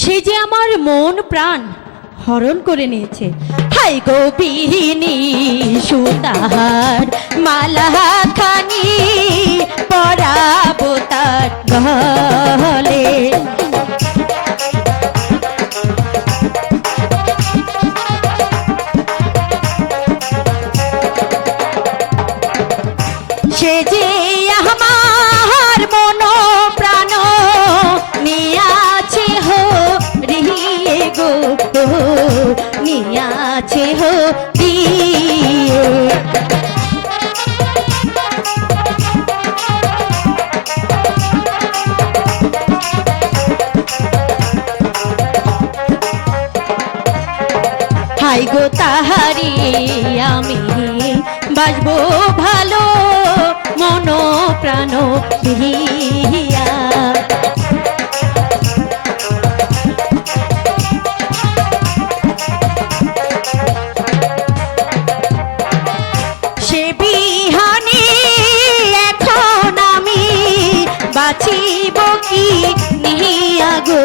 সে যে আমার মন প্রাণ হরণ করে নিয়েছে। হাই গো বিহিনী সুতাহার মালা খানি পরাবো তার গলে সে যে নিয়াছে হো হাই গো তাহারি আমি বাজবো ভালো মন প্রাণ বাঁচিব কি নিয়া গো?